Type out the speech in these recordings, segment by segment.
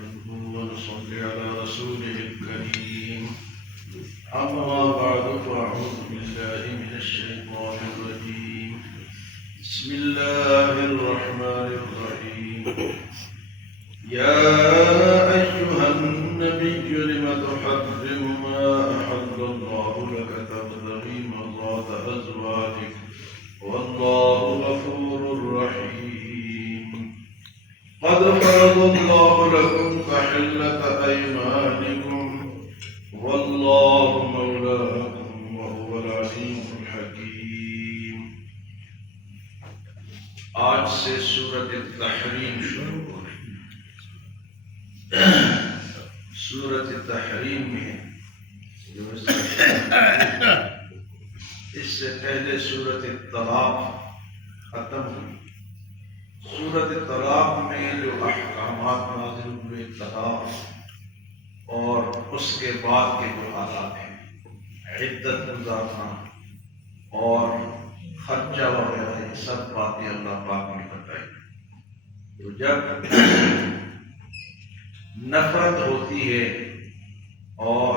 نحمده ونصلي على رسوله الكريم. أما بعد فأعوذ بالله من الشيطان الرجيم. بسم الله الرحمن الرحيم. يا أيها النبي لم تحرم ما أحل الله لك تبتغي مرضات أزواجك والله غفور رحيم. قد فرض الله لكم تحلة أيمانكم والله مولاكم وهو العليم الحكيم. آج سے سورۃ التحریم شروع ہو رہی ہے. سورۃ التحریم میں جو اس سے پہلے سورۃ الطلاق ختم ہوئی. سورۃ الطلاق میں جو احکامات نازل ہوئے طلاق اور اس کے بعد کے جو حالات ہیں، عدت گزارنا اور خرچہ وغیرہ، یہ سب باتیں اللہ پاک نے بتائی. تو جب نفرت ہوتی ہے اور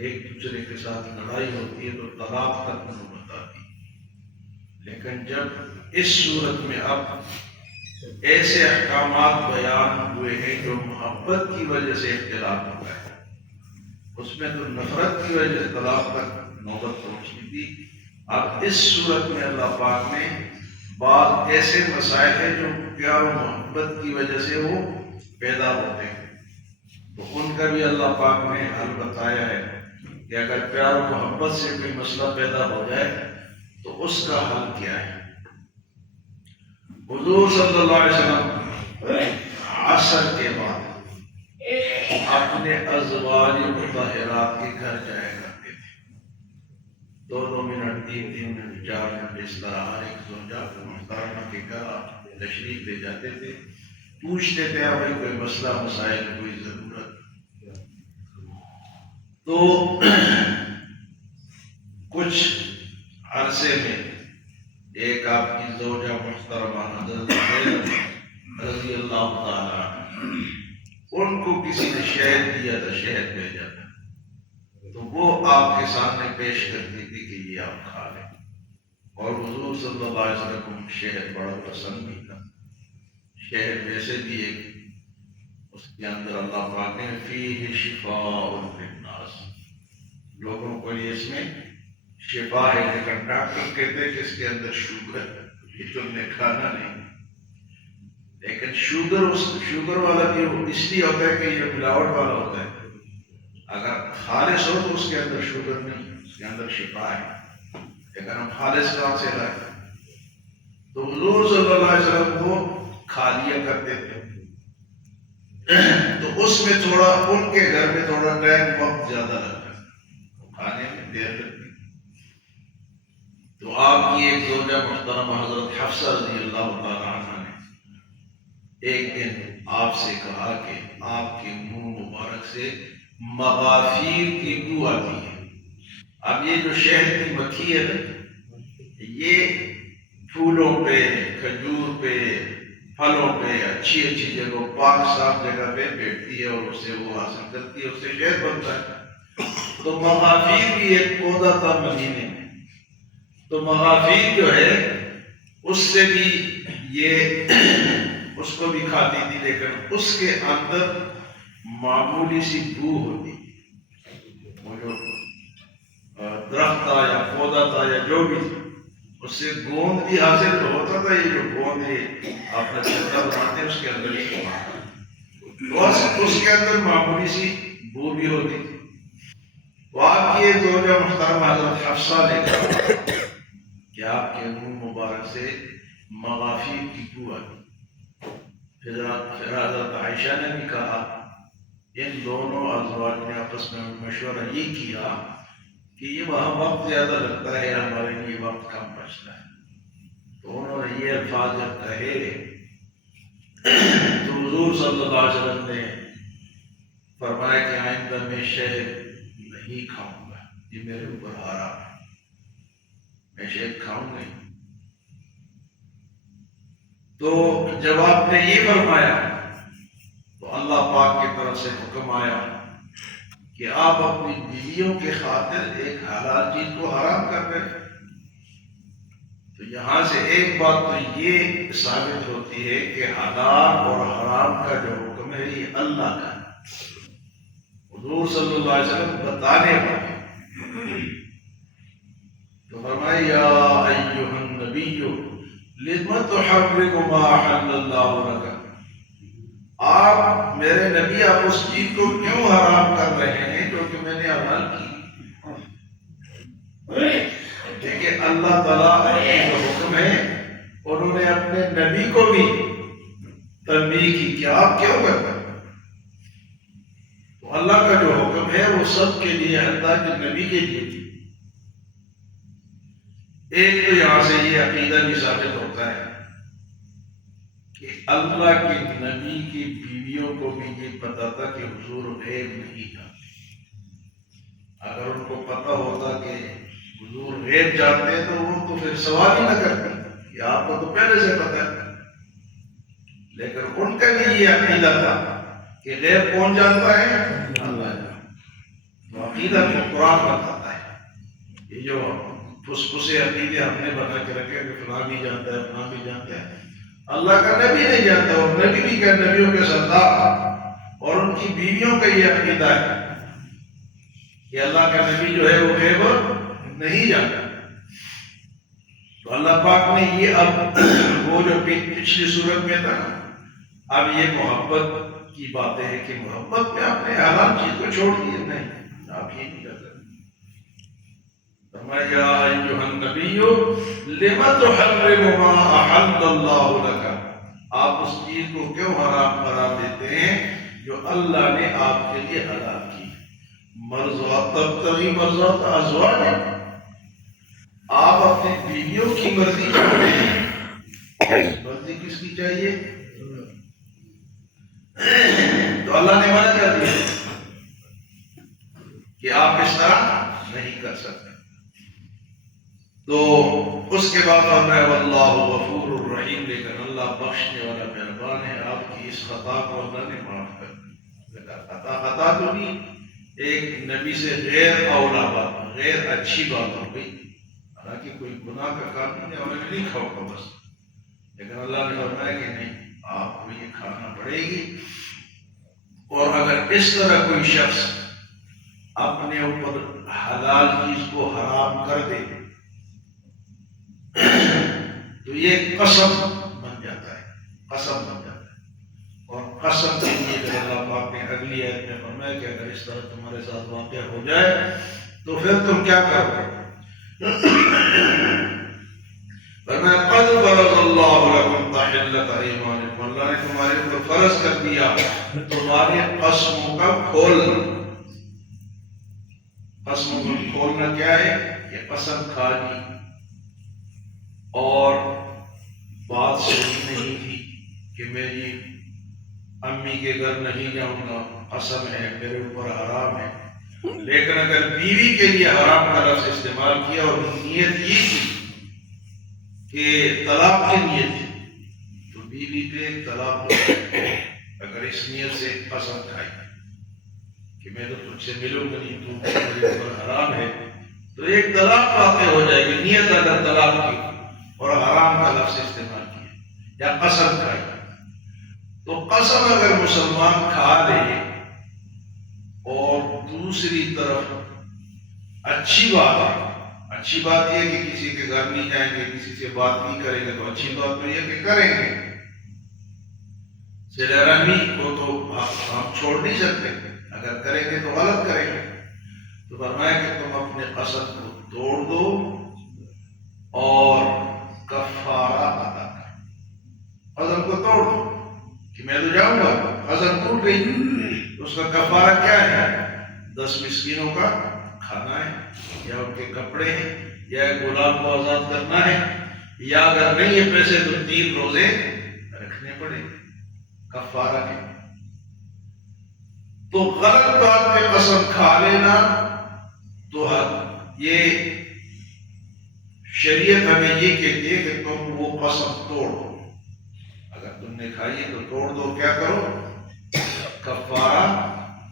ایک دوسرے کے ساتھ لڑائی ہوتی ہے تو طلاق تک نوبت آتی. لیکن جب اس صورت میں اب ایسے احکامات بیان ہوئے ہیں جو محبت کی وجہ سے اختلاف ہوتا ہے، اس میں تو نفرت کی وجہ سے طلاق تک نوبت پہنچی تھی. اب اس صورت میں اللہ پاک نے بعض ایسے مسائل ہیں جو پیار و محبت کی وجہ سے وہ پیدا ہوتے ہیں، تو ان کا بھی اللہ پاک نے حل بتایا ہے کہ اگر پیار و محبت سے کوئی مسئلہ پیدا ہو جائے تو اس کا حل کیا ہے. حضور صلی اللہ علیہ وسلم عصر کے بعد اپنے ازواج مطہرات کے گھر جایا کرتے تھے. 2 منٹ 3 منٹ 4 منٹ اس طرح ہر ایک زوجہ محترمہ کے گھر تشریف لے جاتے تھے. پوچھتے تھے بھائی کوئی مسئلہ مسائل کوئی ضرورت. تو کچھ عرصے میں ایک آپ کی زوجہ محترمہ حضرت زینب رضی اللہ تعالیٰ عنہ، ان کو کسی نے شہد دیا تھا، شہد بھیجا تھا، تو وہ آپ کے سامنے پیش کرتی تھی کہ یہ آپ کھا لیں. اور حضور صلی اللہ علیہ وسلم کو شہد بڑا پسند بھی تھا. شہد ویسے بھی ایک اس کے اندر اللہ پاک نے فیہ شفاء للناس، لوگوں کو یہ اس میں شفا ہے. لیکن ڈاکٹر کہتے ہیں کہ اس کے اندر شوگر ہے، یہ تم نے کھانا نہیں. لیکن شوگر والا بھی اس لیے ہوتا ہے کہ یہ ملاوٹ والا ہوتا ہے. اگر خالص ہو تو اس کے اندر شوگر نہیں، اس کے اندر شفا ہے. لیکن ہم خالص کہاں سے لائے؟ تو حضور صلی اللہ علیہ وسلم کو کھا لیا کرتے تھے. تو اس میں تھوڑا ان کے گھر میں تھوڑا ٹائم وقت زیادہ لگتا ہے، کھانے میں دیر لگتی. تو آپ کی ایک زوجہ محترمہ حضرت حفصہ رضی اللہ تعالیٰ عنہ نے ایک دن آپ سے کہا کہ آپ کے منہ مبارک سے مغافیر کی بو آتی ہے. اب یہ جو شہد کی مکھی ہے نا، یہ پھولوں پہ، کھجور پہ، پھلوں پہ، اچھی اچھی جگہ، پاک صاف جگہ پہ بیٹھتی ہے اور اس سے وہ حاصل کرتی ہے، اس سے شہد بنتا ہے. تو مغافیر بھی ایک پودا تھا مدینے میں. تو مغافیر جو ہے اس سے بھی یہ اس کو بھی کھاتی تھی، لیکن اس کے اندر معمولی سی بو ہوتی. وہ جو درخت تھا یا پودا تھا یا جو بھی تھا، اس سے گوند بھی حاصل تو ہوتا تھا. یہ جو گوند ہے اپنا چھتا بناتے ہیں اس کے اندر اس کے اندر معمولی سی بو بھی ہوتی تھی. تو آپ کی زوجہ محترمہ حضرت حفصہ نے کہا کہ آپ کے منہ مبارک سے مغافیر کی بو آتی. پھر حضرت عائشہ نے بھی کہا، ان دونوں ازواج نے آپس میں مشورہ یہ کیا کہ یہ وہاں وقت زیادہ لگتا ہے، ہمارے لیے وقت کم بچتا ہے. تو انہوں نے یہ الفاظ جب کہے تو حضور صلی اللہ علیہ وسلم نے فرمایا کہ آئندہ میں شہد نہیں کھاؤں گا، یہ میرے اوپر حرام ہے، میں شہد کھاؤں گا. تو جب آپ نے یہ فرمایا تو اللہ پاک کی طرف سے حکم آیا کہ آپ اپنی بیویوں کے خاطر ایک حلال چیز کو حرام کر رہے ہیں۔ تو یہاں سے ایک بات تو یہ ثابت ہوتی ہے کہ حلال اور حرام کا جو حکم ہے یہ اللہ کا ہے، حضور صلی اللہ علیہ وسلم بتانے والے۔ تو فرمایا یا ایھا النبی لم تحرم ما احل اللہ لک، آپ میرے نبی آپ اس چیز کو کیوں حرام کر رہے ہیں جو کہ میں نے حلال کی؟ دیکھیں اللہ تعالیٰ کا جو حکم ہے انہوں نے اپنے نبی کو بھی تنبیہ کی کہ آپ کیوں کرتے ہیں؟ تو اللہ کا جو حکم ہے وہ سب کے لیے، اللہ کے نبی کے لیے۔ ایک تو یہاں سے یہ عقیدہ بھی ثابت ہوتا ہے کہ اللہ کے نبی کی بیویوں کو بھی یہ پتا تھا کہ حضور غیب نہیں جانتے۔ اگر ان کو پتا ہوتا کہ حضور غیب جانتے ہیں تو وہ تو پھر سوال ہی نہ کرتے کہ آپ کو تو پہلے سے پتا ہے۔ لیکن ان کا بھی یہ عقیدہ تھا کہ غیب کون جانتا ہے؟ اللہ جانتا۔ تو عقیدہ کو قرآن بتاتا ہے۔ یہ جو پھسے عقیدے ہم نے بنا کے رکھے کہ فلاں بھی جانتا ہے فلاں بھی جانتا ہے، اللہ کا نبی نہیں جانتا، اور نبی بھی کہ نبیوں کے سردار اور ان کی بیویوں کا یہ عقیدہ ہے کہ اللہ کا نبی جو ہے وہ غیب نہیں جانتا۔ تو اللہ پاک نے یہ اب وہ جو پچھلی صورت میں تھا اب یہ محبت کی باتیں ہیں کہ محبت میں آپ نے حرام چیز کو چھوڑ دیا، نہیں آپ یہ نہیں کر سکتے۔ فرمایا یا ایھا النبی لم تحرم ما احل اللہ لک، آپ اس چیز کو کیوں حرام قرار دیتے ہیں جو اللہ نے آپ کے لیے حلال کی؟ مرضات تبتغی مرضات ازواجک، آپ اپنی بیویوں کی مرضی چاہتے ہیں۔ مرضی کس کی چاہیے؟ تو اللہ نے منع کر دیا کہ آپ اس طرح نہیں کر سکتے۔ تو اس کے بعد فرمایا واللہ غفور الرحیم، لیکن اللہ بخشنے والا مہربان ہے، آپ کی اس خطا کو اللہ نے معاف کر دیا۔ خطا تو نہیں، ایک نبی سے غیر اولا بات، غیر اچھی بات ہو گئی، حالانکہ کوئی گناہ کا کام نہیں ہے، انہوں نے لکھا ہوگا بس، لیکن اللہ نے فرمایا کہ نہیں آپ کو یہ کھانا پڑے گی۔ اور اگر اس طرح کوئی شخص اپنے اوپر حلال چیز کو حرام کر دے تو یہ قسم بن جاتا ہے، قسم بن جاتا ہے۔ اور قسم کے لیے اگر اللہ پاک نے اگلی آیت میں فرمایا کہ اگر اس طرح تمہارے ساتھ واقع ہو جائے تو پھر تم کیا کرو گے؟ فرمایا قد فرض اللہ لکم تحلۃ ایمانکم، اللہ نے تمہارے اوپر فرض کر دیا تمہارے قسموں کا کھولنا۔ قسموں کا کھولنا کیا ہے؟ یہ قسم کھانی اور بات صحیح نہیں تھی کہ میری امی کے گھر نہیں جاؤں گا، قسم ہے میرے اوپر حرام ہے، لیکن اگر بیوی کے لیے حرام کا لفظ استعمال کیا اور نیت یہ تھی کہ طلاق کی نیت تھی تو بیوی پہ طلاق ہو جائے۔ اگر اس نیت سے قسم کھائی کہ میں تو تجھ سے ملوں گا نہیں، تو میرے اوپر حرام ہے، تو ایک طلاق واقع ہو جائے گی۔ نیت اگر طلاق کی اور حرام کا لفظ استعمال کیا یا قسم کھائی، تو قسم اگر مسلمان کھا لے اور دوسری طرف اچھی بات ہے، اچھی بات یہ کہ کسی کے گھر نہیں جائیں گے، کسی سے بات نہیں کریں گے، تو اچھی بات تو یہ کہ کریں گے، صلہ رحمی کو تو ہم چھوڑ نہیں سکتے، اگر کریں گے تو غلط کریں گے۔ تو فرمایا کہ تم اپنے قسم کو توڑ دو اور کفارہ ادا کرو، قسم کو توڑ دو کہ میں تو جاؤں گا، قسم ٹوٹ گئی، اس کا کفارہ کیا ہے؟ 10 مسکینوں کا کھانا ہے، یا ان کے کپڑے ہیں، یا غلام کو آزاد کرنا ہے، یا اگر نہیں ہے پیسے تو 3 روزے رکھنے پڑے کفارہ کے۔ تو غلط بات پہ قسم کھا لینا تو یہ شریعت ہمیں یہ کہتی ہے کہ تم وہ قسم توڑ دو، اگر تم نے کھائی ہے تو توڑ دو، کیا کرو؟ کفارہ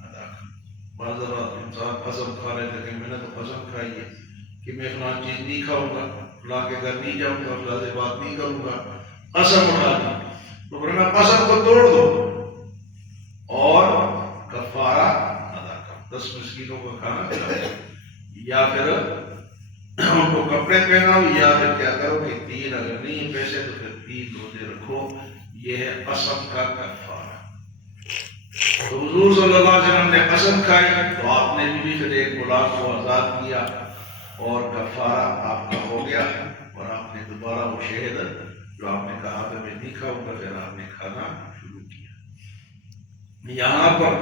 ادا کرو۔ بعض دفعہ انسان قسم کھا لیتے کہ میں نے تو قسم کھائی ہے کہ میں فلاں چیز نہیں کھاؤں گا، فلاں کے گھر نہیں جاؤں گا، فلاں سے بات نہیں کروں گا، قسم اٹھا دی، تو فرمایا قسم کو توڑ دو اور کفارہ ادا کرو، 10 مسکینوں کا کھانا کھلاؤ، یا پھر ان کو کپڑے پہناؤ، یا پھر کیا کرو کہ 3 اگر نہیں ہے پیسے تو پھر 3 روزے رکھو۔ یہ ہے قسم کا کفارہ۔ تو حضور صلی اللہ علیہ وسلم نے قسم کھائی تو آپ نے بھی پھر ایک غلام کو آزاد کیا اور کفارہ آپ کا ہو گیا، اور آپ نے دوبارہ وہ شہد جو آپ نے کہا تھا میں نہیں کھاؤں گا، پھر آپ نے کھانا شروع کیا۔ یہاں پر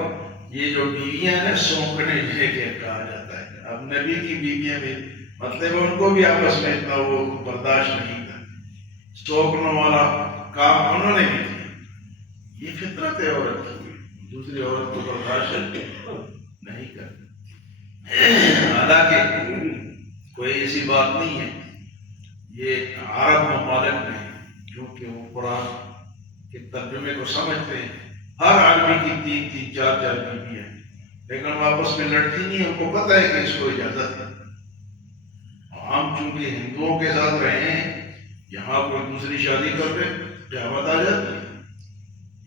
یہ جو بیویاں ہیں سونکنے جنہیں کہ کہا جاتا ہے، اب نبی کی بیویاں بھی مطلب ان کو بھی آپس میں اتنا وہ برداشت نہیں تھا، سونکنے والا کام انہوں نے بھی کیا۔ یہ فطرت ہے عورت کی، دوسری عورت کو برداشت نہیں کرتی۔ حالانکہ کوئی ایسی بات نہیں ہے، یہ عرب ممالک میں کیونکہ وہ قرآن کے ترجمے کو سمجھتے ہیں، ہر آدمی کی 3-3 4-4 بیویاں ہیں، لیکن وہ آپس میں لڑتی نہیں، ان کو پتہ ہے کہ اس کو اجازت ہے۔ ہم چونکہ ہندوؤں کے ساتھ رہے ہیں، یہاں کوئی دوسری شادی کر دے قیامت آ جاتی ہے،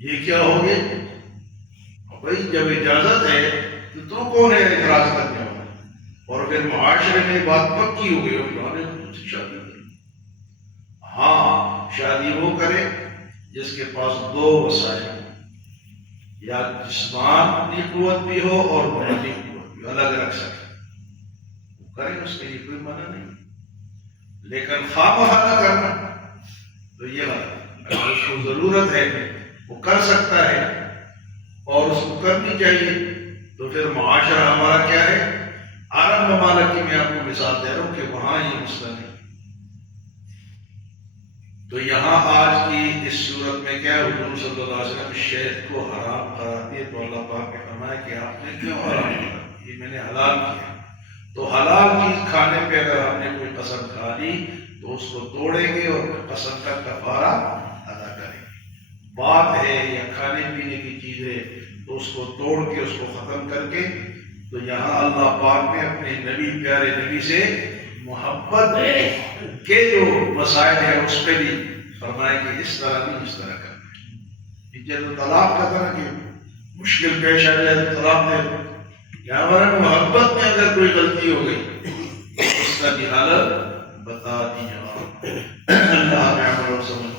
یہ کیا ہو گیا؟ بھائی جب اجازت ہے تو کون ہے اعتراض کرنے والا؟ اور پھر معاشرے میں بات پکی ہو گئی اور فلاں نے دوسری شادی کی۔ ہاں شادی وہ کرے جس کے پاس 2 وسائل ہوں، یا جسمانی قوت بھی ہو اور مالی قوت بھی الگ رکھ سکے، وہ کرے، اس کے لیے کوئی منع نہیں، لیکن خواہ کرنا تو یہ غلط۔ اگر اس کو ضرورت ہے وہ کر سکتا ہے اور اس کو کرنی چاہیے، تو پھر معاشرہ ہمارا کیا ہے؟ عرب ممالک کی میں آپ کو مثال دے رہا ہوں کہ وہاں یہ مسئلہ نہیں۔ تو یہاں آج کی اس صورت میں کیا ہے؟ حضور صلی اللہ علیہ وسلم شہد کو حرام قرار دیے تو اللہ پاک نے فرمایا کہ آپ نے کیوں حرام کیا؟ یہ میں نے حلال کیا۔ تو حلال چیز کھانے پہ اگر ہم نے کوئی قسم کھا لی تو اس کو توڑیں گے اور قسم کا کفارہ ادا کریں گے۔ بات ہے یا کھانے پینے کی چیز ہے تو اس کو توڑ کے اس کو ختم کر کے، تو یہاں اللہ پاک نے اپنے نبی پیارے نبی سے محبت کے جو مسائل ہیں اس پہ بھی فرمائے کہ اس طرح نہیں، اس طرح کرنا ہے۔ جب طلاق کا طرح کہ مشکل پیش آ جائے تو طلاق دے دو، یا ہمارا محبت میں اگر کوئی غلطی ہو گئی اس کا بھی حالت بتا دی جاؤ۔ اللہ نے عمل اور سمجھ